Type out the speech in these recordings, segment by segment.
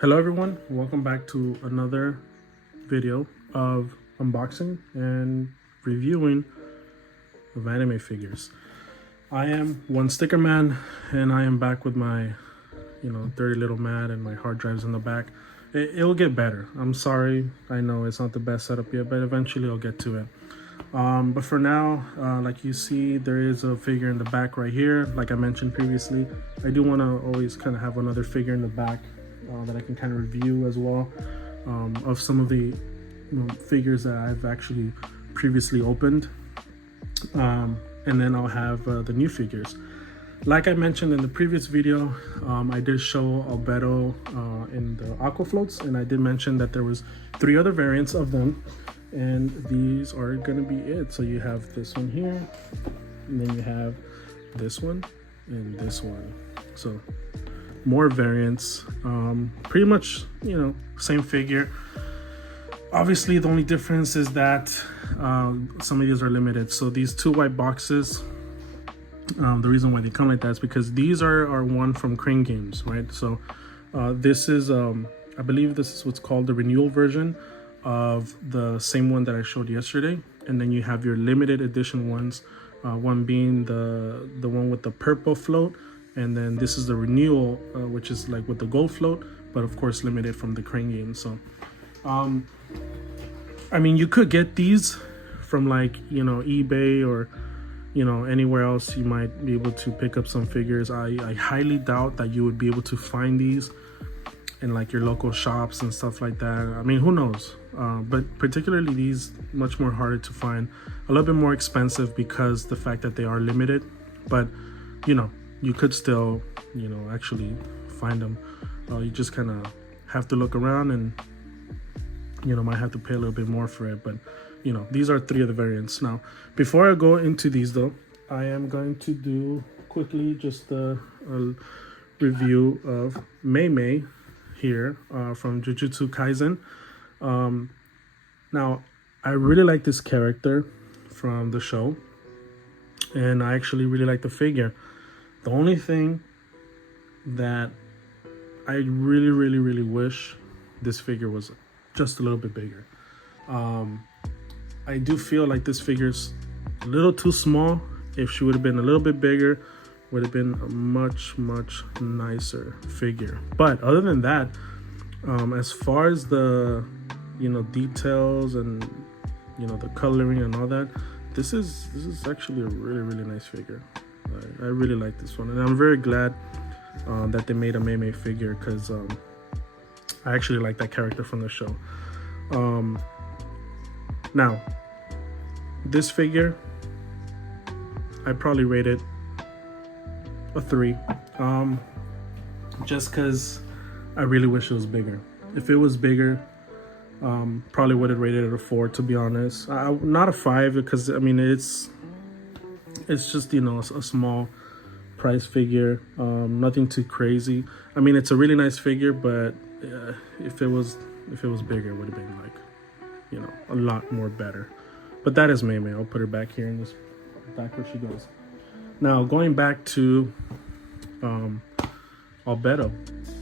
Hello everyone, welcome back to another video of unboxing and reviewing of anime figures. I am One Sticker Man and I am back with my, dirty little mat and my hard drives in the back. It'll get better. I'm sorry, I know it's not the best setup yet, but eventually I'll get to it. But for now, like you see, there is a figure in the back right here. Like I mentioned previously, I do want to always kind of have another figure in the back that I can kind of review as well, of some of the figures that I've actually previously opened, and then I'll have the new figures. Like I mentioned in the previous video, I did show Albedo in the Aqua floats, and I did mention that there was 3 other variants of them, and these are gonna be it. So you have this one here, and then you have this one and this one. So more variants, pretty much same figure. Obviously the only difference is that some of these are limited. So these 2 white boxes, the reason why they come like that is because these are one from Crane Games, right? So this is I believe this is what's called the Renewal version of the same one that I showed yesterday, and then you have your limited edition ones, one being the one with the purple float, and then this is the Renewal, which is like with the gold float, but of course limited from the Crane Game. So I mean, you could get these from like eBay or anywhere else. You might be able to pick up some figures. I highly doubt that you would be able to find these in like your local shops and stuff like that. I mean, who knows, but particularly these, much more harder to find, a little bit more expensive because the fact that they are limited, but you could still actually find them. You just kind of have to look around and might have to pay a little bit more for it, but these are 3 of the variants. Now before I go into these though, I am going to do quickly just a review of Mei here, from Jujutsu Kaisen. Now I really like this character from the show, and I actually really like the figure. The only thing that I really wish this figure was just a little bit bigger. I do feel like this figure's a little too small. If she would have been a little bit bigger, would have been a much nicer figure. But other than that, as far as the details and the coloring and all that, this is actually a really nice figure. I really like this one, and I'm very glad that they made a Mei figure, because I actually like that character from the show. Now this figure, I probably rate it a 3, just because I really wish it was bigger. If it was bigger, probably would have rated it a 4, to be honest. Not a 5, because I mean it's just a small price figure, nothing too crazy. I mean, it's a really nice figure, but if it was bigger, it would have been like a lot more better. But that is Mei. I'll put her back here in this back where she goes. Now going back to Albedo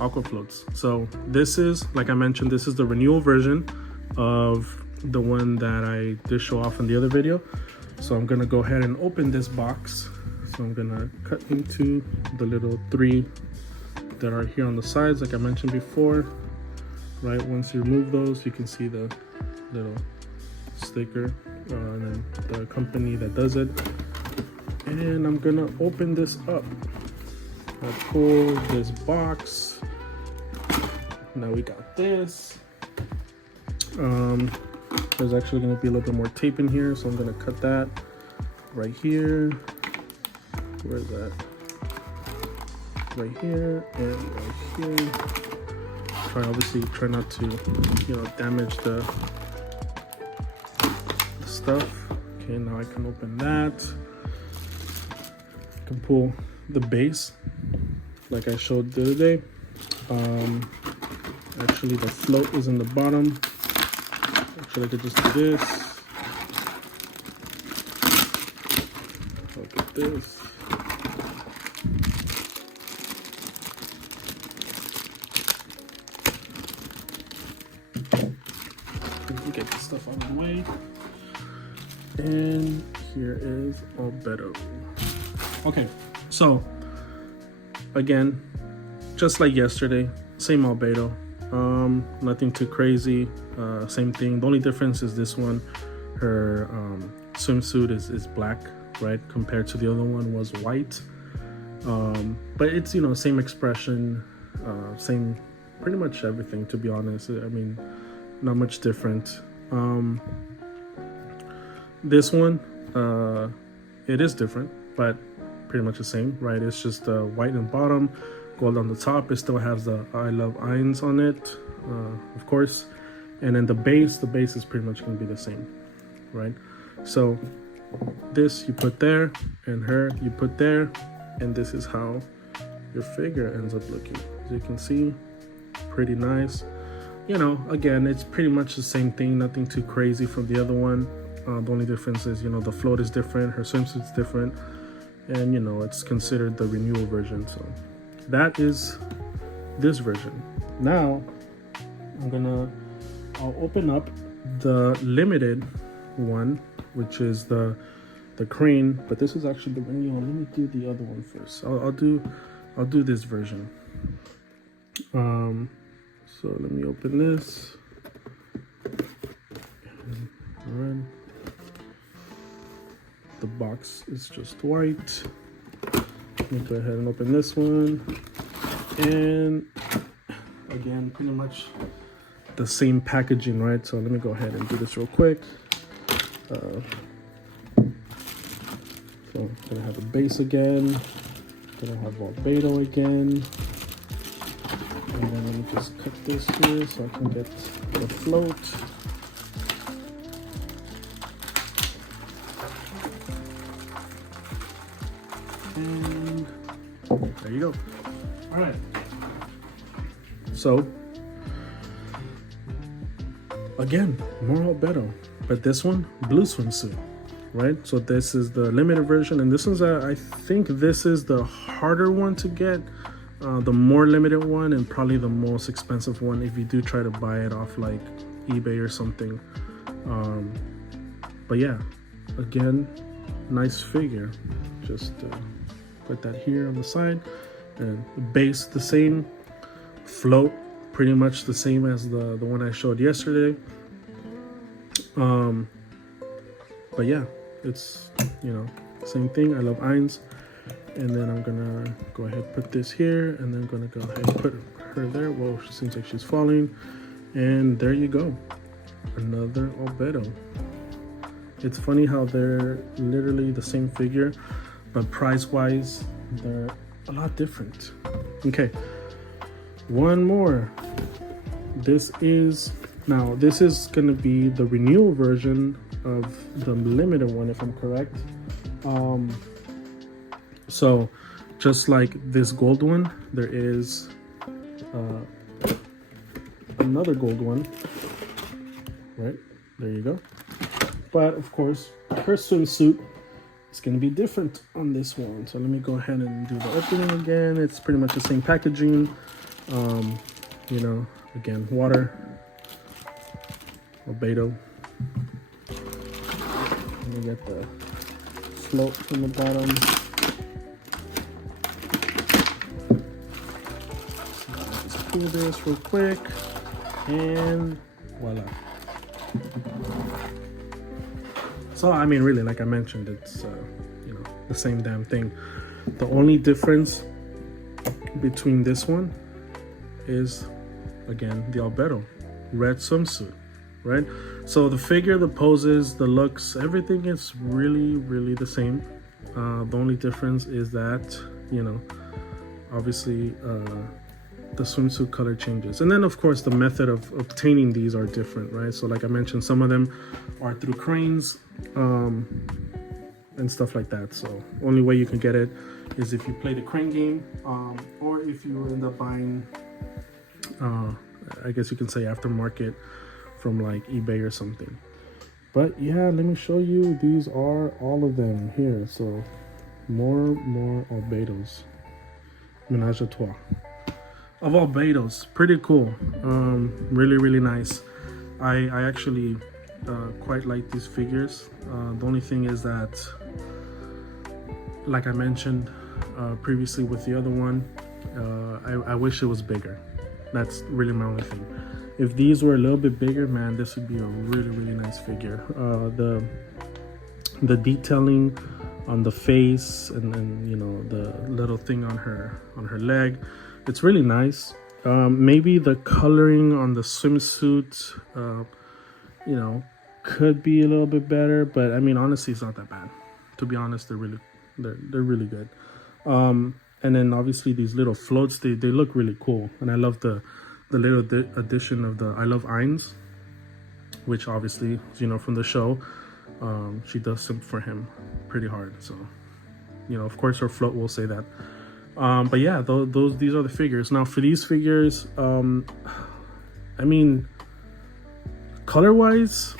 Aqua floats. So this is, like I mentioned, this is the Renewal version of the one that I did show off in the other video. So I'm gonna go ahead and open this box. So I'm gonna cut into the little 3 that are here on the sides, like I mentioned before. Right, once you remove those, you can see the little sticker, and then the company that does it. And I'm gonna open this up. I'll pull this box. Now we got this. There's actually gonna be a little bit more tape in here, so I'm gonna cut that right here. Where is that? Right here and right here. Try not to damage the stuff. Okay, now I can open that. I can pull the base like I showed the other day. Actually the float is in the bottom. Actually I could just do this. Look at this. stuff out of the way. And here is Albedo. Okay, so again, just like yesterday, same Albedo. Nothing too crazy. Same thing. The only difference is this one, her swimsuit is black, right? Compared to the other one was white. But it's, you know, same expression, same pretty much everything, to be honest. I mean, not much different. This one, it is different, but pretty much the same, right? It's just white on bottom, gold on the top. It still has the I love Ainz on it, of course. And then the base is pretty much going to be the same, right? So this you put there, and her you put there, and this is how your figure ends up looking. As you can see, pretty nice. You know, again, it's pretty much the same thing, nothing too crazy from the other one. The only difference is, you know, the float is different, her swimsuit's different, and, you know, it's considered the renewal version. So that is this version. Now I'll open up the limited one, which is the crane, but this is actually the renewal. Let me do the other one first. I'll do this version. So let me open this. All right. The box is just white. Let me go ahead and open this one. And again, pretty much the same packaging, right? So let me go ahead and do this real quick. So I'm gonna have a base again. Gonna have Albedo again. And then let me just cut this here so I can get the float. And there you go. All right. So again, more Albedo, but this one, blue swimsuit, right? So this is the limited version, and this is I think this is the harder one to get, the more limited one, and probably the most expensive one if you do try to buy it off like eBay or something. But yeah, again, nice figure. Just put that here on the side, and the base the same, float pretty much the same as the one I showed yesterday. But yeah, it's, you know, same thing. I love Ainz. And then I'm gonna go ahead put this here, and then I'm gonna go ahead and put her there. Whoa, she seems like she's falling. And there you go, another Albedo. It's funny how they're literally the same figure, but price-wise, they're a lot different. Okay, one more. This is gonna be the renewal version of the limited one, if I'm correct. So just like this gold one, there is another gold one, right? There you go. But of course, her swimsuit is going to be different on this one. So let me go ahead and do the opening again. It's pretty much the same packaging. You know, again, water, Albedo. Let me get the float from the bottom. Do this real quick, and voila. So I mean, really, like I mentioned, it's you know, the same damn thing. The only difference between this one is, again, the Albedo red swimsuit, right? So the figure, the poses, the looks, everything is really the same. The only difference is that, you know, obviously the swimsuit color changes, and then of course the method of obtaining these are different, right? So like I mentioned, some of them are through cranes and stuff like that. So only way you can get it is if you play the crane game, or if you end up buying I guess you can say aftermarket from like eBay or something. But yeah, let me show you, these are all of them here. So more Albedos, menage a trois of Albedos. Pretty cool. Really nice. I actually quite like these figures. The only thing is that, like I mentioned previously with the other one, I wish it was bigger. That's really my only thing. If these were a little bit bigger, man, this would be a really, really nice figure. The detailing on the face and then, you know, the little thing on her leg, it's really nice. Maybe the coloring on the swimsuit, you know, could be a little bit better, but I mean, honestly, it's not that bad. To be honest, they're really good. And then obviously these little floats, they look really cool, and I love the little addition of the I love Ainz, which obviously, you know, from the show, she does simp for him pretty hard. So, you know, of course her float will say that. But yeah, these are the figures. Now for these figures, I mean, color wise,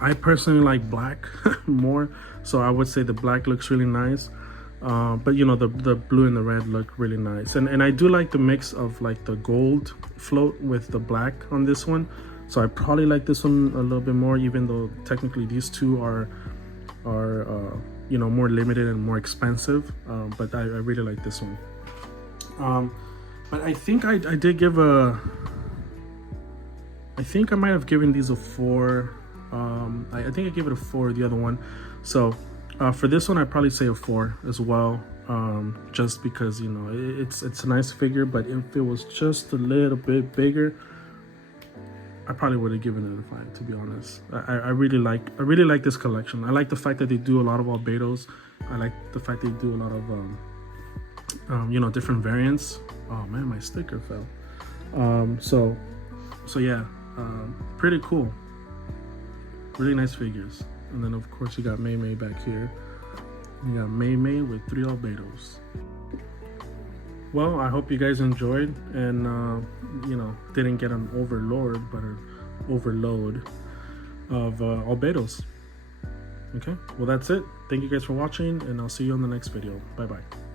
I personally like black more, so I would say the black looks really nice. But you know, the blue and the red look really nice, and I do like the mix of like the gold float with the black on this one, so I probably like this one a little bit more, even though technically these two are you know, more limited and more expensive, but I really like this one. But I think I did give I think I might have given these a 4. I think I gave it a 4, the other one. So for this one, I'd probably say a 4 as well, just because, you know, it's a nice figure, but if it was just a little bit bigger, I probably would have given it a 5, to be honest. I really like this collection. I like the fact that they do a lot of Albedos. I like the fact they do a lot of you know, different variants. Oh man, my sticker fell. So yeah, pretty cool. Really nice figures. And then of course you got Mei Mei back here. You got Mei Mei with 3 Albedos. Well, I hope you guys enjoyed and you know, didn't get an overlord but an overload of Albedos. Okay, well that's it. Thank you guys for watching, and I'll see you on the next video. Bye bye.